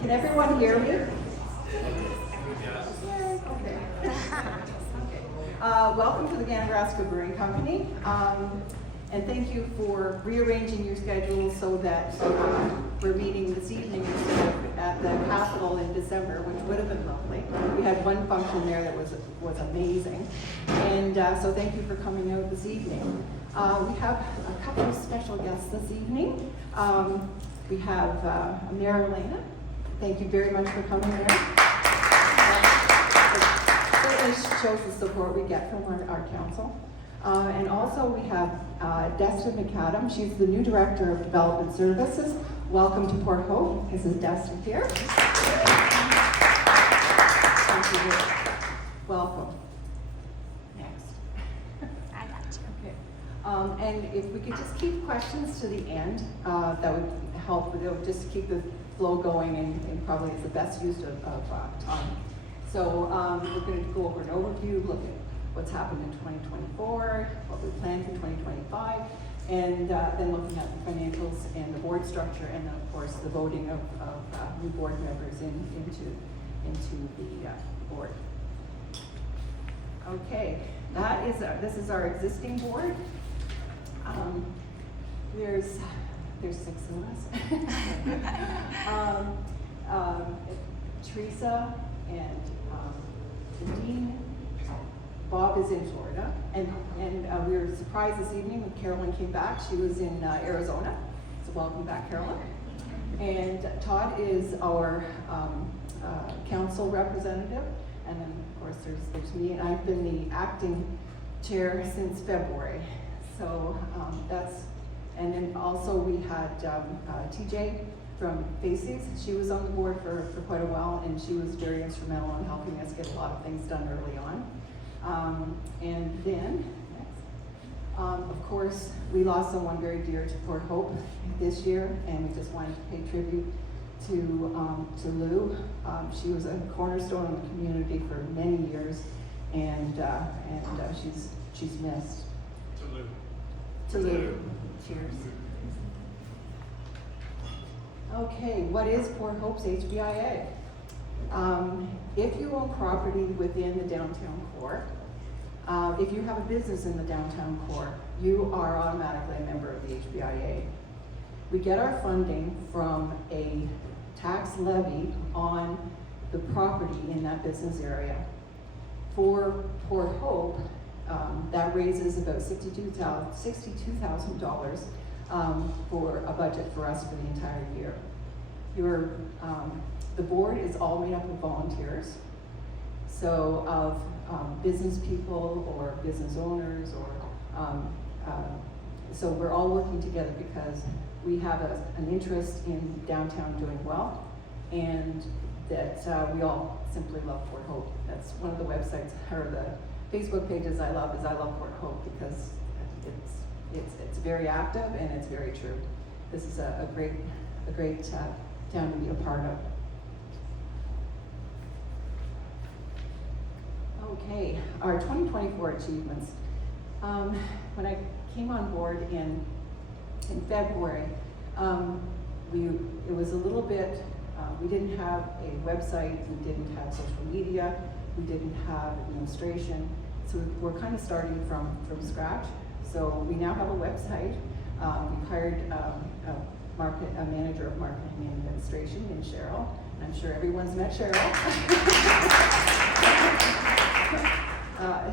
Can everyone hear me? Okay. Welcome to the Ganaraska Brewing Company. And thank you for rearranging your schedule so that we're meeting this evening instead of at the Capitol in December, which would have been lovely. We had one function there that was amazing. And so thank you for coming out this evening. We have a couple of special guests this evening. We have Mayor Elena. Thank you very much for coming there. Certainly shows the support we get from our council. And also we have Destin McAdam. She's the new Director of Development Services. Welcome to Port Hope. This is Destin here. Thank you. Welcome. Next. I got you. Okay. And if we could just keep questions to the end, that would help. It would just keep the flow going and probably is the best use of time. So we're going to go over an overview, look at what's happened in 2024, what we plan for 2025, and then looking at the financials and the board structure, and then of course the voting of new board members into the board. Okay, this is our existing board. There's 6 of us. Teresa and Dean. Bob is in Florida, and we were surprised this evening when Carolyn came back. She was in Arizona, so welcome back, Carolyn. And Todd is our council representative, and then of course there's me, and I've been the acting chair since February. So and then also we had TJ from Faces. She was on the board for quite a while, and she was very instrumental in helping us get a lot of things done early on. And then, of course, we lost someone very dear to Port Hope this year, and we just wanted to pay tribute to Lou. She was a cornerstone in the community for many years, and she's missed. To Lou. Cheers. Okay, what is Port Hope's HBIA? If you own property within the downtown core, if you have a business in the downtown core, you are automatically a member of the HBIA. We get our funding from a tax levy on the property in that business area. For Port Hope, that raises about $62,000 for a budget for us for the entire year. The board is all made up of volunteers, so of business people or business owners, or so we're all working together because we have an interest in downtown doing well, and that we all simply love Port Hope. That's one of the websites or the Facebook pages I love Port Hope, because it's very active and it's very true. This is a great town to be a part of. Okay, our 2024 achievements. When I came on board in February, it was a little bit, we didn't have a website, we didn't have social media, we didn't have administration, so we're kind of starting from scratch. So we now have a website. We've hired a manager of marketing and administration in Cheryl. I'm sure everyone's met Cheryl.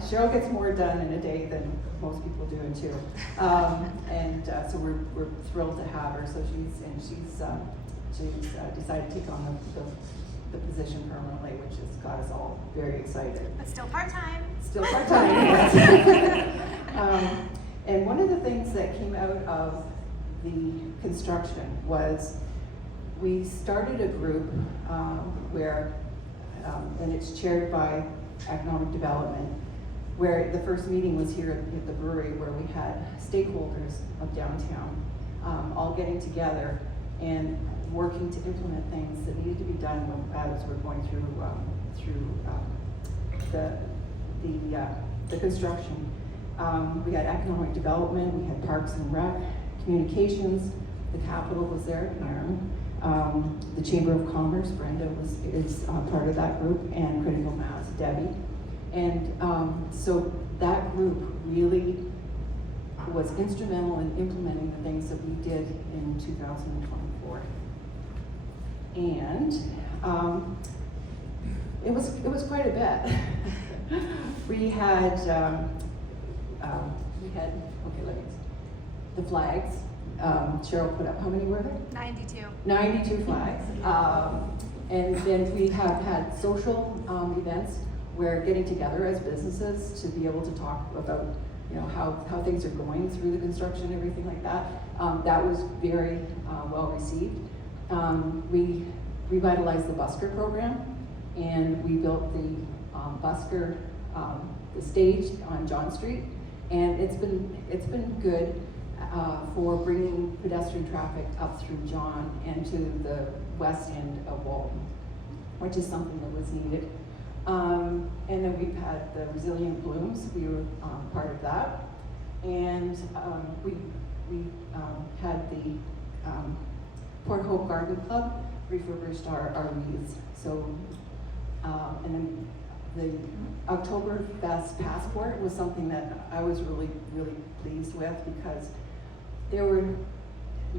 Cheryl gets more done in a day than most people do in 2. So we're thrilled to have her. So she's decided to take on the position permanently, which has got us all very excited. But still part-time. Still part-time, yes. And one of the things that came out of the construction was we started a group where, and it's chaired by Economic Development, where the first meeting was here at the brewery, where we had stakeholders of downtown all getting together and working to implement things that needed to be done as we're going through the construction. We had economic development, we had parks and rec, communications, the Capitol was there, Aaron. the Chamber of Commerce, Brenda is part of that group, and Critical Mass, Debbie. And so that group really was instrumental in implementing the things that we did in 2024. And it was quite a bit. we had okay, let me see. The flags. Cheryl put up, how many were there? 92. 92 flags. And then we have had social events where getting together as businesses to be able to talk about, how things are going through the construction, everything like that. That was very well received. We revitalized the busker program, and we built the busker, the stage on John Street, and it's been good for bringing pedestrian traffic up through John and to the west end of Walton, which is something that was needed. And then we've had the Resilient Blooms. We were part of that, and we had the Port Hope Garden Club refurbished our wreaths. So, and then the Oktoberfest passport was something that I was really, really pleased with, because there were a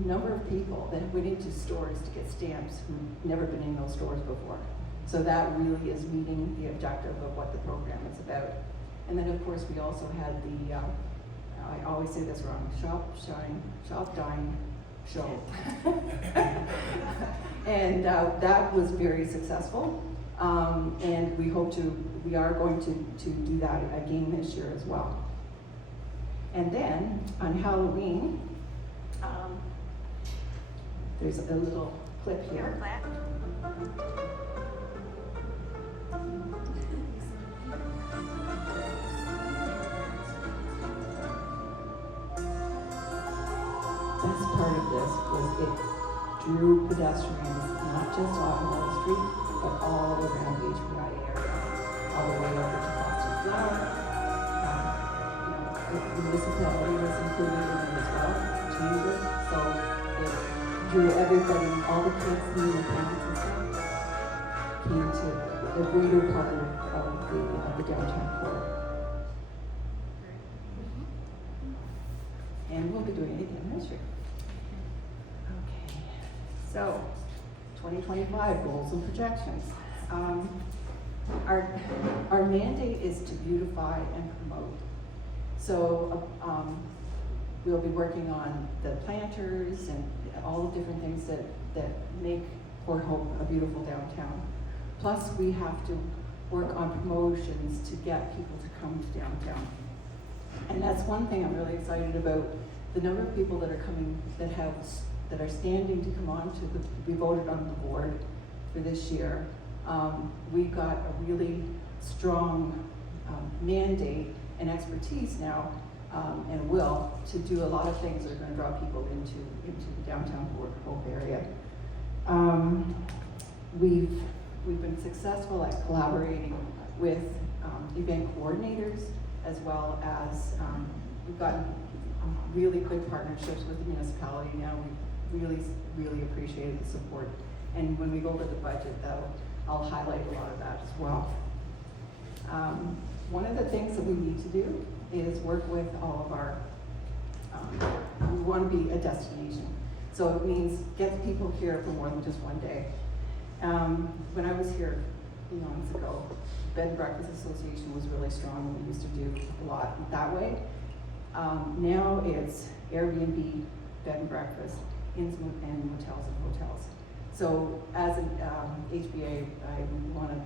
number of people that went into stores to get stamps who'd never been in those stores before. So that really is meeting the objective of what the program is about. And then of course we also had the, I always say this wrong, shop, dine, show. And that was very successful. And we are going to do that again this year as well. And then on Halloween, there's a little clip here. Best part of this was it drew pedestrians not just off Wall Street, but all around the HBIA area, all the way over to Boston Flower. The municipality was included in it as well, chamber. So it drew everybody, all the kids and the parents and stuff, came to the greater part of the downtown core. And we'll be doing it again this year. Okay, so 2025 goals and projections. Our mandate is to beautify and promote. So we'll be working on the planters and all the different things that make Port Hope a beautiful downtown. Plus, we have to work on promotions to get people to come to downtown. And that's one thing I'm really excited about. The number of people that are coming, that are standing to come on to be voted on the board for this year. We've got a really strong mandate and expertise now, and will, to do a lot of things that are going to draw people into the downtown Port Hope area. We've been successful at collaborating with event coordinators, as well as we've gotten really good partnerships with the municipality now. We really appreciated the support. And when we go over the budget, I'll highlight a lot of that as well. One of the things that we need to do is work with all of our, we want to be a destination. So it means get the people here for more than just one day. When I was here a few months ago, Bed and Breakfast Association was really strong. We used to do a lot that way. Now it's Airbnb, bed and breakfast, inns and motels and hotels. So as an HBA, I want to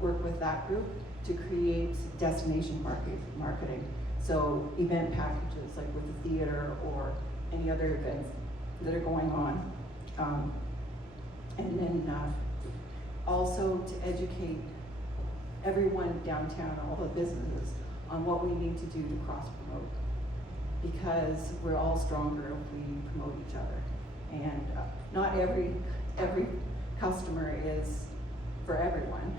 work with that group to create destination marketing. So event packages like with the theater or any other events that are going on. And then also to educate everyone downtown, all the businesses, on what we need to do to cross-promote. Because we're all stronger if we promote each other. And not every customer is for everyone,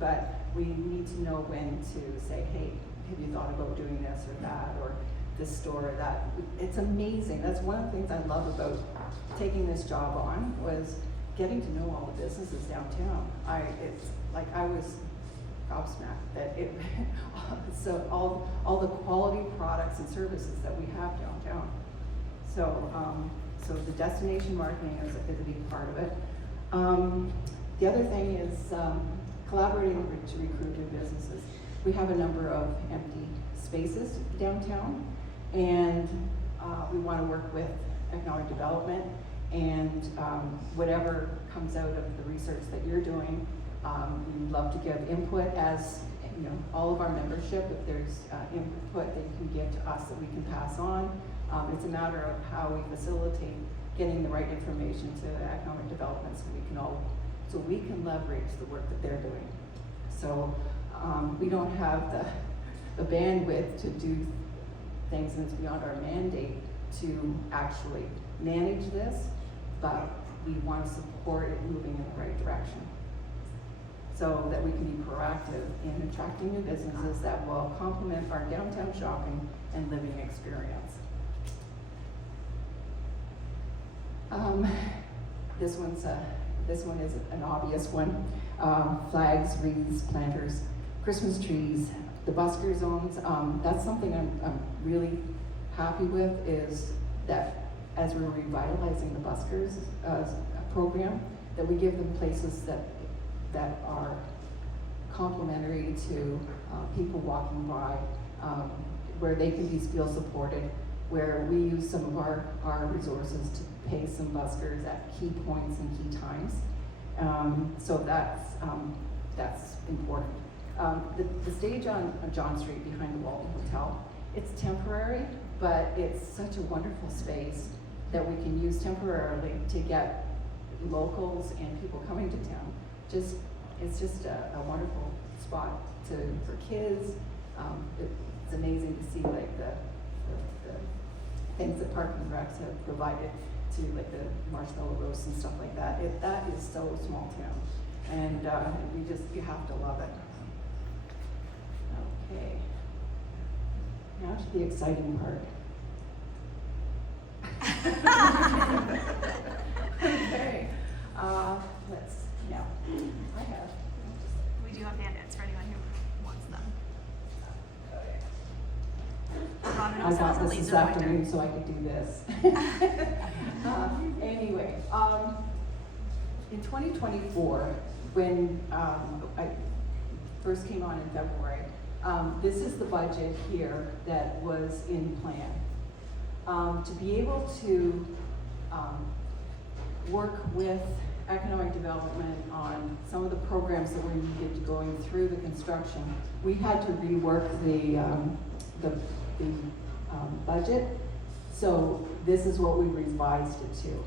but we need to know when to say, hey, have you thought about doing this or that, or this store or that? It's amazing. That's one of the things I love about taking this job on was getting to know all the businesses downtown. I was gobsmacked that it, so all the quality products and services that we have downtown. So the destination marketing is a big part of it. The other thing is collaborating to recruit new businesses. We have a number of empty spaces downtown, and we want to work with economic development, and whatever comes out of the research that you're doing, we'd love to give input as, you know, all of our membership. If there's input that you can give to us that we can pass on, it's a matter of how we facilitate getting the right information to economic development so we can leverage the work that they're doing. So we don't have the bandwidth to do things, and it's beyond our mandate to actually manage this, but we want to support it moving in the right direction so that we can be proactive in attracting new businesses that will complement our downtown shopping and living experience. This one is an obvious one. Flags, wreaths, planters, Christmas trees, the busker zones. That's something I'm really happy with, is that as we're revitalizing the buskers program, that we give them places that are complementary to people walking by, where they can feel supported, where we use some of our resources to pay some buskers at key points and key times. So that's important. The stage on John Street behind the Walton Hotel, it's temporary, but it's such a wonderful space that we can use temporarily to get locals and people coming to town. It's just a wonderful spot for kids. It's amazing to see like the things that Park and Recs have provided to, like the marshmallow roasts and stuff like that. That is so small town, and you have to love it. Okay, now to the exciting part. Okay, I have. We do have handouts for anyone who wants them. Robin I also has got a this laser afternoon pointer. so I could do this. Anyway, in 2024, when I first came on in February, this is the budget here that was in plan. To be able to work with economic development on some of the programs that were needed going through the construction, we had to rework the budget. So this is what we revised it to.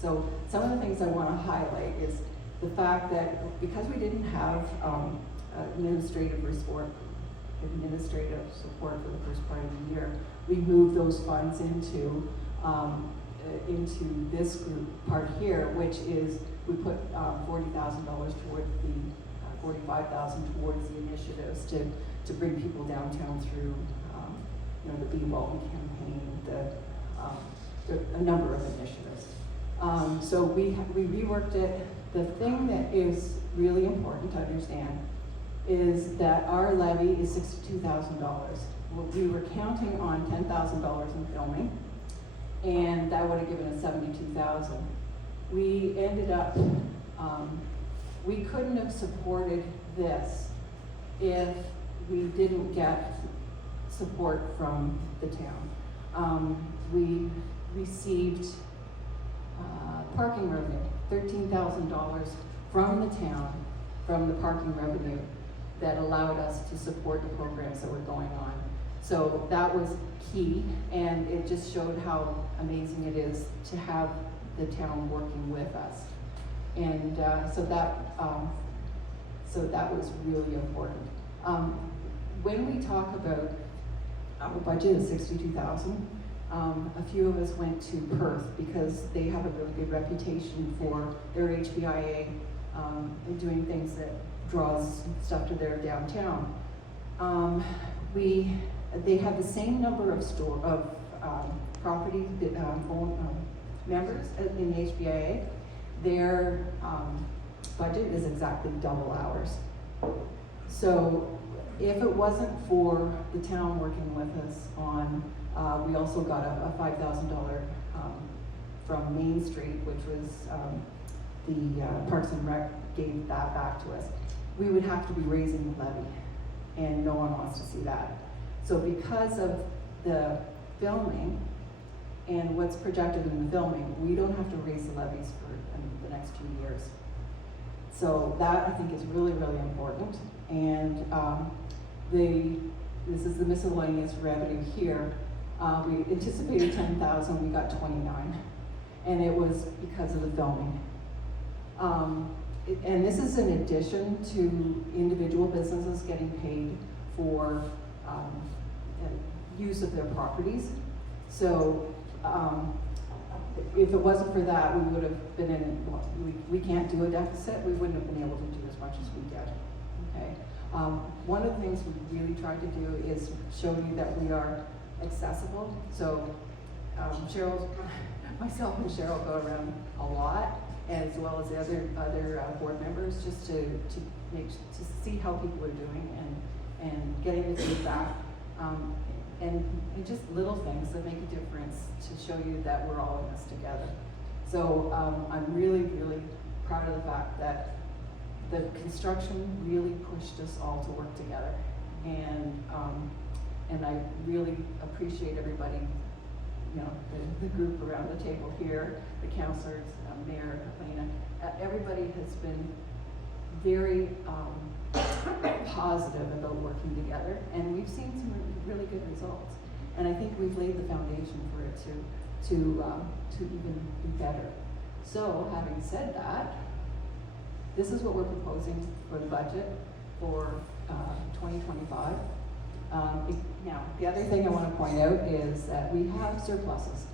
So some of the things I want to highlight is the fact that because we didn't have administrative support for the first part of the year, we moved those funds into this group part here, which is we put $40,000 toward the $45,000 towards the initiatives to bring people downtown through the Be Walton campaign, a number of initiatives. So we reworked it. The thing that is really important to understand is that our levy is $62,000. We were counting on $10,000 in filming, and that would have given us $72,000. We ended up, we couldn't have supported this if we didn't get support from the town. We received parking revenue, $13,000 from the town, from the parking revenue, that allowed us to support the programs that were going on. So that was key, and it just showed how amazing it is to have the town working with us. And so that was really important. When we talk about our budget of $62,000, a few of us went to Perth because they have a really good reputation for their HBIA and doing things that draws stuff to their downtown. They have the same number of properties, members in the HBIA, their budget is exactly double ours. So if it wasn't for the town working with us on, we also got a $5,000 from Main Street, which was the Parks and Rec gave that back to us. We would have to be raising the levy, and no one wants to see that. So because of the filming and what's projected in the filming, we don't have to raise the levies for the next few years. So that I think is really, really important. And this is the miscellaneous revenue here. We anticipated 10,000, we got 29. And it was because of the filming. And this is in addition to individual businesses getting paid for use of their properties. So if it wasn't for that, we would have been in, well, we can't do a deficit, we wouldn't have been able to do as much as we did, okay? One of the things we really tried to do is show you that we are accessible. So Cheryl, myself and Cheryl go around a lot, as well as the other board members, just to see how people are doing and getting the feedback, and just little things that make a difference to show you that we're all in this together. So I'm really, really proud of the fact that the construction really pushed us all to work together, and I really appreciate everybody, you know, the group around the table here, the councilors, Mayor, Elena, everybody has been very positive about working together, and we've seen some really good results. And I think we've laid the foundation for it to even be better. So, having said that, this is what we're proposing for the budget for 2025. Now, the other thing I want to point out is that we have surpluses.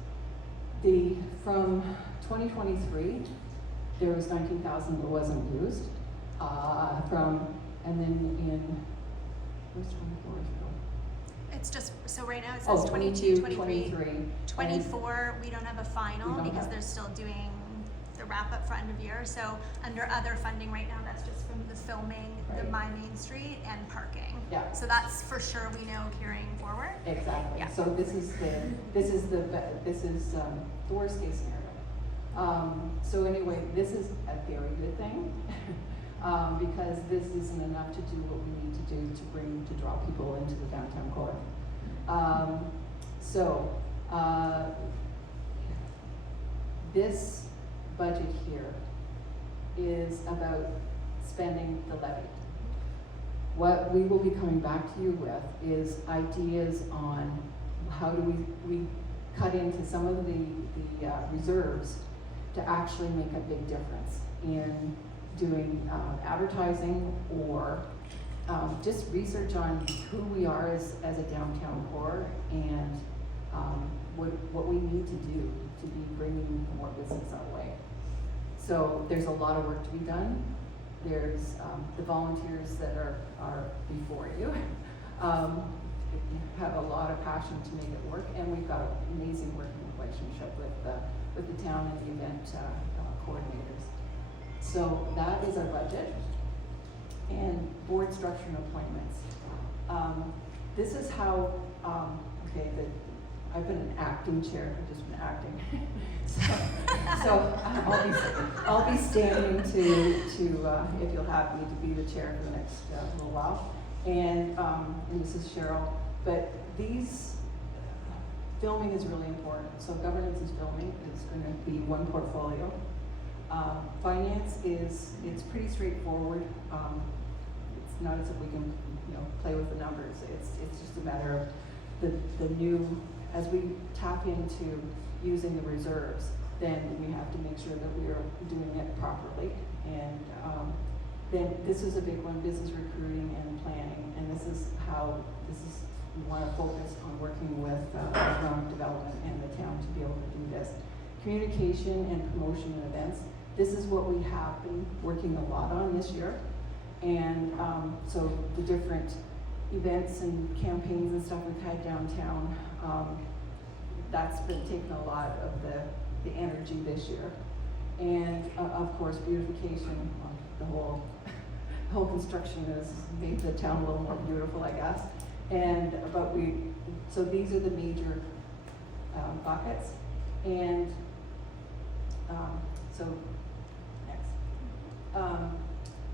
From 2023, there was 19,000 that wasn't used. And then where's 24 ago? It's just, so right now it says 22, 23, 24, we don't have a final because they're still doing the wrap up for end of year. So under other funding right now, that's just from the filming, right. The My Main Street and parking. Yeah. So that's for sure we know carrying forward. Exactly. Yeah. So this is the worst case scenario. So anyway, this is a very good thing. Because this isn't enough to do what we need to do to draw people into the downtown core. This budget here is about spending the levy. What we will be coming back to you with is ideas on how do we cut into some of the reserves to actually make a big difference in doing advertising or just research on who we are as a downtown core and what we need to do to be bringing more business our way. So there's a lot of work to be done. There's the volunteers that are before you have a lot of passion to make it work, and we've got an amazing working relationship with the town and the event coordinators. So that is our budget and board structure and appointments. This is how, I've been an acting chair, I've just been acting. so I'll be standing to if you'll have me to be the chair for the next little while. And this is Cheryl, but filming is really important. So governance is filming, it's gonna be one portfolio. Finance it's pretty straightforward. It's not as if we can, play with the numbers. It's just a matter of the new, as we tap into using the reserves, then we have to make sure that we are doing it properly. And then this is a big one, business recruiting and planning. And we want to focus on working with economic development and the town to be able to do this. Communication and promotion and events. This is what we have been working a lot on this year. And so the different events and campaigns and stuff we've had downtown, that's been taking a lot of the the energy this year. And of course, beautification, the whole construction has made the town a little more beautiful, I guess. And, so these are the major buckets. And so, next.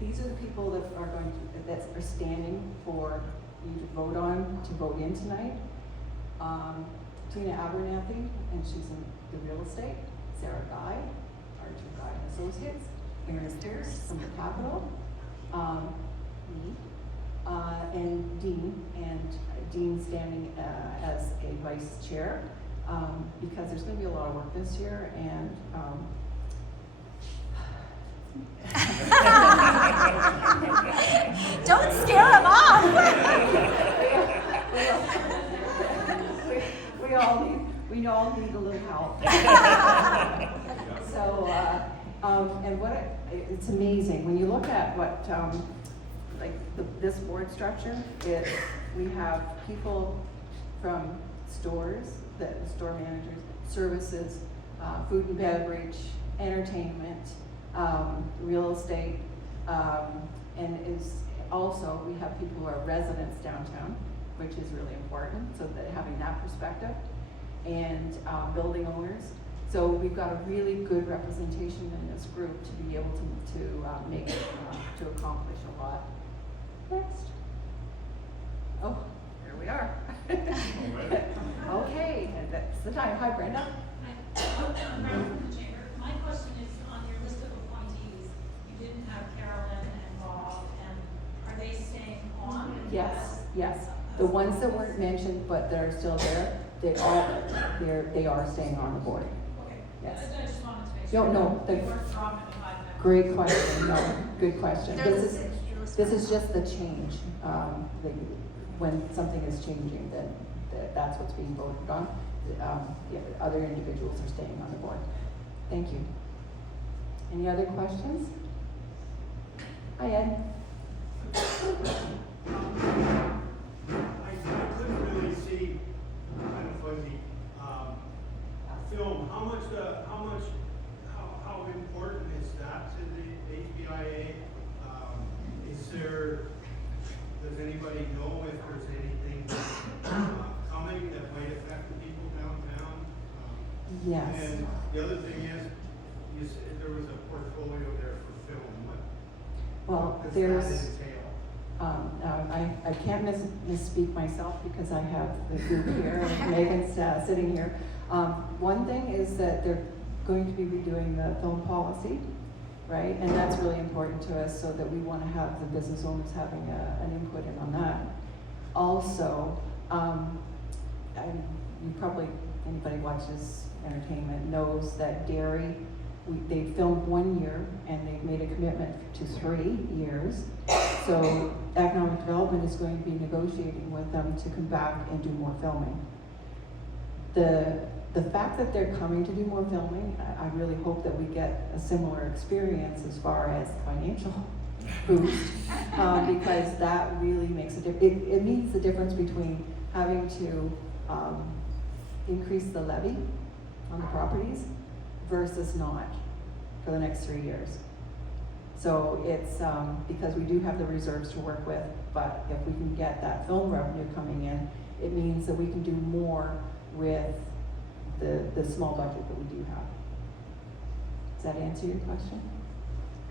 These are the people that are standing for you to vote in tonight. Tina Abernathy, and she's in the real estate. Sarah Guy, Archer Guy and Associates. Aaron Pierce from the Capitol. Me. And Dean standing as a vice chair, because there's going to be a lot of work this year, and don't scare them off. we all need a little help. So, and it's amazing when you look at what this board structure is. We have people from stores, the store managers, services, food and beverage, entertainment, real estate, and also we have people who are residents downtown, which is really important, so that having that perspective, and building owners. So we've got a really good representation in this group to be able to accomplish a lot. Next. Oh, there we are. Okay, and that's the time. Hi, Brenda. Hi, I'm Brenda from the chamber. My question is on your list of appointees. You didn't have Carolyn and Bob, and are they staying on? Yes. The ones that weren't mentioned but that are still there, they are staying on the board. Okay. Yes. I just wanted to make sure. No. They weren't dropping the 5 members. Great question. No, good question. This is just the change. When something is changing, then that's what's being voted on. The other individuals are staying on the board. Thank you. Any other questions? Hi, Ed. I couldn't really see, kind of fuzzy, film. How important is that to the HBIA? Does anybody know if there's anything coming that might affect the people downtown? Yes. And the other thing is, you said there was a portfolio there for film. What does that entail? I can't misspeak myself because I have the group here and Megan's sitting here. One thing is that they're going to be redoing the film policy, right? And that's really important to us, so that we want to have the business owners having an input in on that. Also, anybody watches entertainment knows that dairy, they filmed 1 year and they've made a commitment to 3 years. So economic development is going to be negotiating with them to come back and do more filming. The fact that they're coming to do more filming, I really hope that we get a similar experience as far as financial boost, because that really makes a difference. It means the difference between having to increase the levy on the properties versus not for the next 3 years. So it's because we do have the reserves to work with, but if we can get that film revenue coming in, it means that we can do more with the small budget that we do have. Does that answer your question?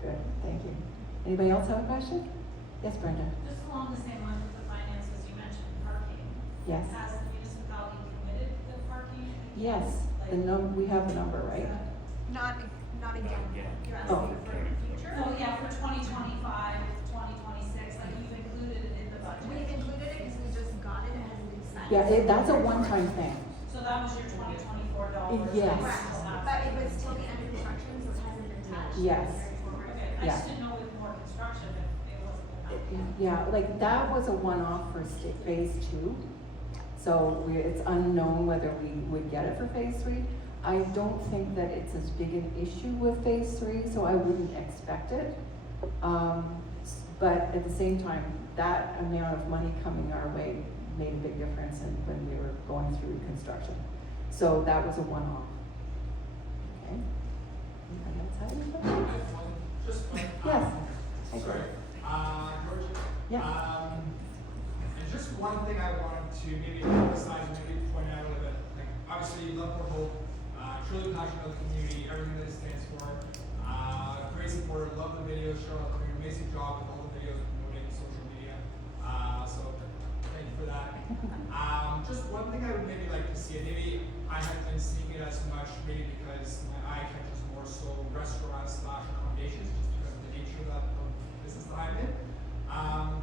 Good, thank you. Anybody else have a question? Yes, Brenda. Just along the same lines with the finances, you mentioned parking. Yes. Has the municipality committed the parking? Yes, we have the number, right? Not again. You're Oh. asking for the future? Oh, yeah, for 2025, 2026, like you've included it in the budget. We've included it because we just got it and hasn't been spent. Yeah, that's a one-time thing. So that was your $2024 dollars. Yes. Correct, but it would still be under construction, so it hasn't been touched. Yes. Carried forward. Okay, I Yeah. just didn't know with more construction if it wasn't enough. Yeah, like that was a one-off for phase 2. So it's unknown whether we would get it for phase 3. I don't think that it's as big an issue with phase 3, so I wouldn't expect it. But at the same time, that amount of money coming our way made a big difference when we were going through construction. So that was a one-off. Okay. Anybody else have any questions? Just one. Yes. Hi, Sorry. George. George. Yeah. And just one thing I wanted to maybe emphasize, maybe point out a little bit. Like, obviously, you love Port Hope, truly passionate about the community, everything that it stands for. Great supporter, love the videos, Charlotte doing an amazing job with all the videos promoting social media. So thank you for that. Just one thing I would maybe like to see, and maybe I haven't been seeing it as much, maybe because my eye catches more so restaurants / accommodations, just because of the nature of that of business that I'm in.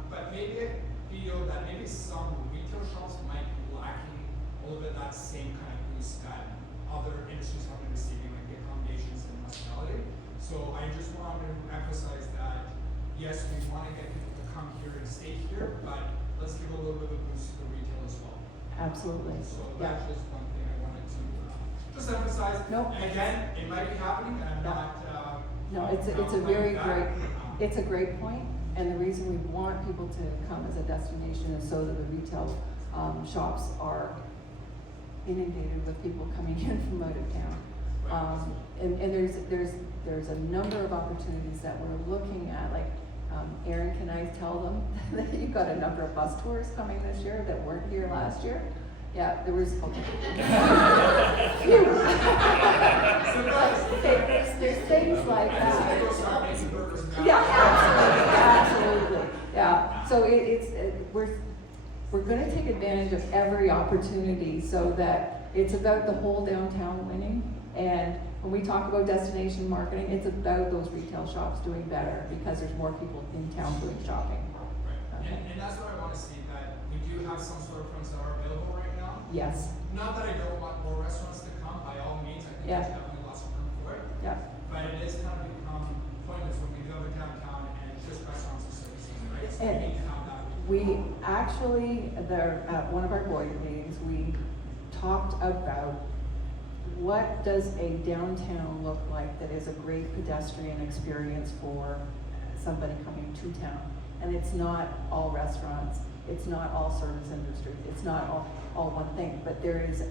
But maybe I feel that maybe some retail shops might be lacking a little bit of that same kind of boost that other industries have been receiving, like the accommodations and hospitality. So I just wanted to emphasize that, yes, we want to get people to come here and stay here, but let's give a little bit of a boost to the retail as well. Absolutely. So Yeah. that's just one thing I wanted to just emphasize. Nope. And again, it might be happening, and I'm Yeah. not. No, it's a very great, it's a great point, and the reason we want people to come as a destination is so that the retail shops are inundated with people coming in from out of town. And there's a number of opportunities that we're looking at, like, Erin, can I tell them that you've got a number of bus tours coming this year that weren't here last year? Yeah, there was, okay. Phew. There's things like that. Yeah, absolutely. Yeah, so we're gonna take advantage of every opportunity so that it's about the whole downtown winning. And when we talk about destination marketing, it's about those retail shops doing better because there's more people in town doing shopping. Right. Okay. And that's what I want to see, that we do have some storefronts that are available right now. Yes, Not that I don't want more restaurants to come, by all means, I think Yeah. there's definitely lots of room for it. yeah. But it is kind of become pointless when we go to downtown and it's just restaurants and services, right? So we And need to have that. We actually, at one of our board meetings, we talked about what does a downtown look like that is a great pedestrian experience for somebody coming to town. And it's not all restaurants, it's not all service industry, it's not all one thing, but there is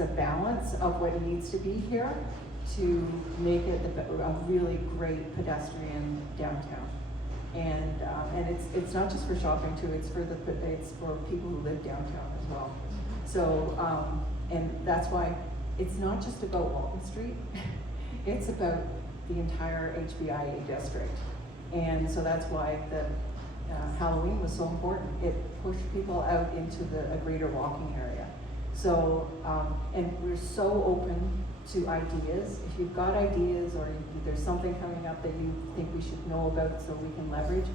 a balance of what needs to be here to make it a really great pedestrian downtown. And it's not just for shopping too, it's for people who live downtown as well. So, and that's why it's not just about Walton Street, it's about the entire HBIA district. And so that's why the Halloween was so important. It pushed people out into a greater walking area. So, and we're so open to ideas. If you've got ideas or there's something coming up that you think we should know about so we can leverage,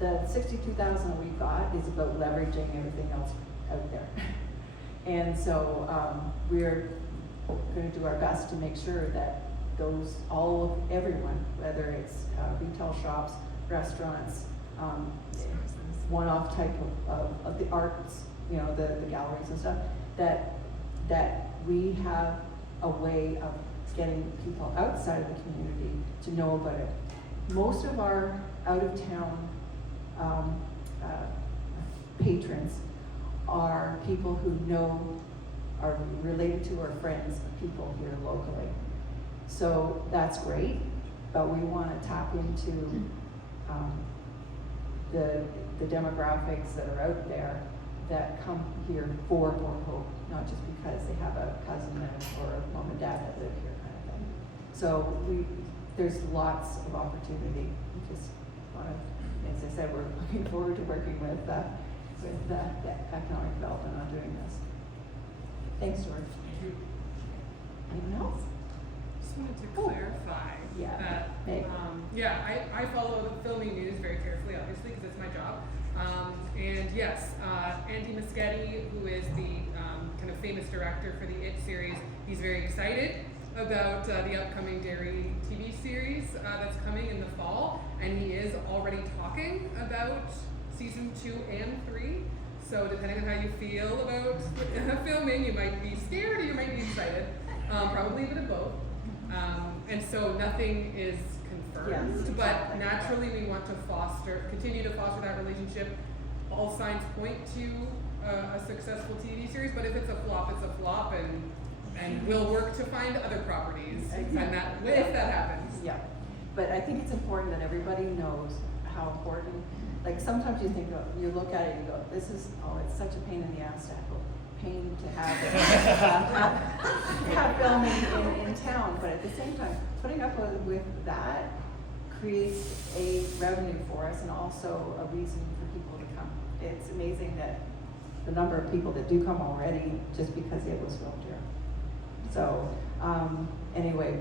the 62,000 we got is about leveraging everything else out there. And so we're going to do our best to make sure that everyone, whether it's retail shops, restaurants, one-off type of the arts, you know, the galleries and stuff, that we have a way of getting people outside of the community to know about it. Most of our out-of-town patrons are people who are related to or friends of people here locally. So that's great, but we want to tap into the demographics that are out there that come here for Port Hope, not just because they have a cousin or a mom and dad that live here kind of thing. So there's lots of opportunity. We just want to, as I said, we're looking forward to working with the economic development on doing this. Thanks, George. Thank you. Anyone else? Just wanted to Oh. clarify Yeah. that, Meg. I follow the filming news very carefully, obviously, because it's my job. And yes, Andy Muschietti, who is the kind of famous director for the IT series, he's very excited about the upcoming dairy TV series that's coming in the fall, and he is already talking about season 2 and 3. So depending on how you feel about filming, you might be scared or you might be excited. Probably a bit of both. And so nothing is confirmed, Yes, but exactly. naturally we want to continue to foster that relationship. All signs point to a successful TV series, but if it's a flop, it's a flop, and And we'll work to find other properties Exactly. when if that happens. Yeah, but I think it's important that everybody knows how important, like sometimes you think, you look at it and you go, this is, it's such a pain in the ass to have, pain to have filming in town, but at the same time, putting up with that creates a revenue for us and also a reason for people to come. It's amazing that the number of people that do come already just because it was filmed here. So, anyway,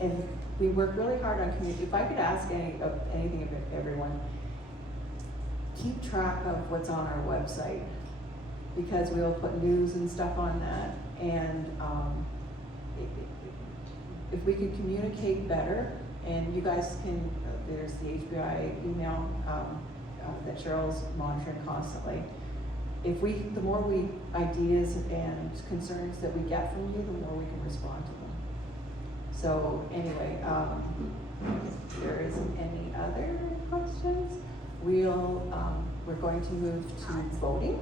and we work really hard on community. If I could ask anything of everyone, keep track of what's on our website, because we'll put news and stuff on that, and if we could communicate better, and you guys can, there's the HBIA email that Cheryl's monitoring constantly. The more ideas and concerns that we get from you, the more we can respond to them. So anyway, if there isn't any other questions, we're going to move to voting.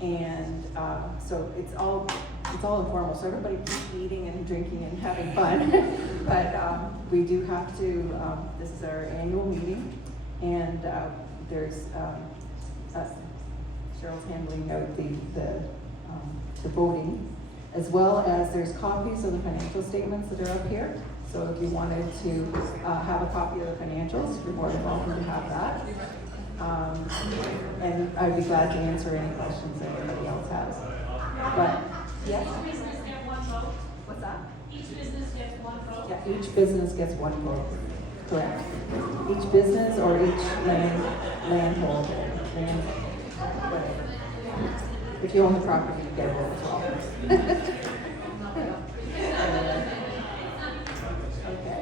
And so it's all informal, so everybody keep eating and drinking and having fun. But we do have to, this is our annual meeting, and there's Cheryl's handling out the voting, as well as there's copies of the financial statements that are up here. So if you wanted to have a copy of the financials, you're more than welcome to have that. And I'd be glad to answer any questions that anybody else has. But, yes? Each business get one vote? What's that? Each business gets one vote? Yeah, each business gets one vote. Correct. Each business or each landhold, whatever. If you own the property, you get a vote as well. Okay,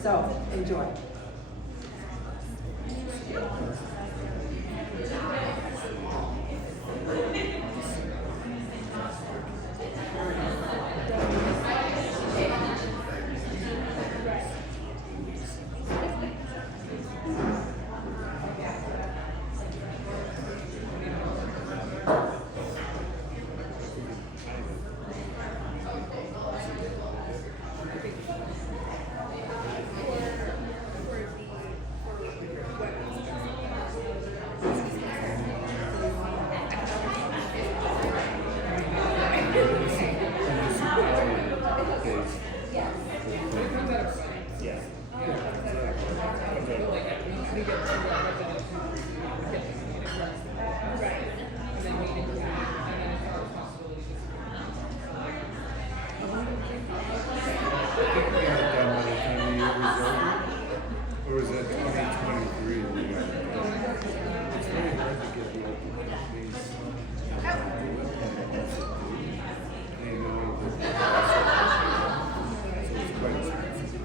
so enjoy. Or is that 2023? It's very hard to get the open space. They know that it's quite expensive.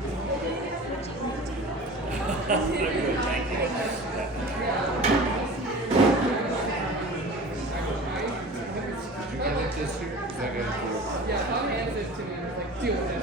Did you get it this year? 'Cause I got it. Yeah, Tom hands it to me and was like, deal with it.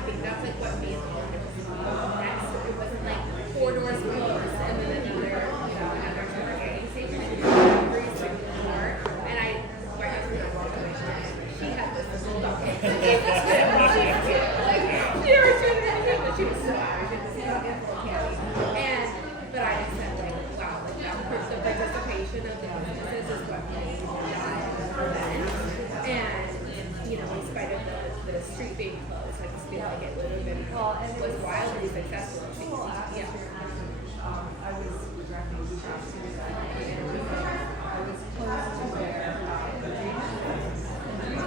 I think that's like what made the next. It wasn't like 4 doors closed and then another, another targeting station. It was very more. And my husband had one she had this bulldog. Like, she was trying to but she was so out. She had this beautiful candy. But I just said, like, wow, like that the participation of the businesses is what made that event. And, in spite of the street being closed, I just feel like it would have been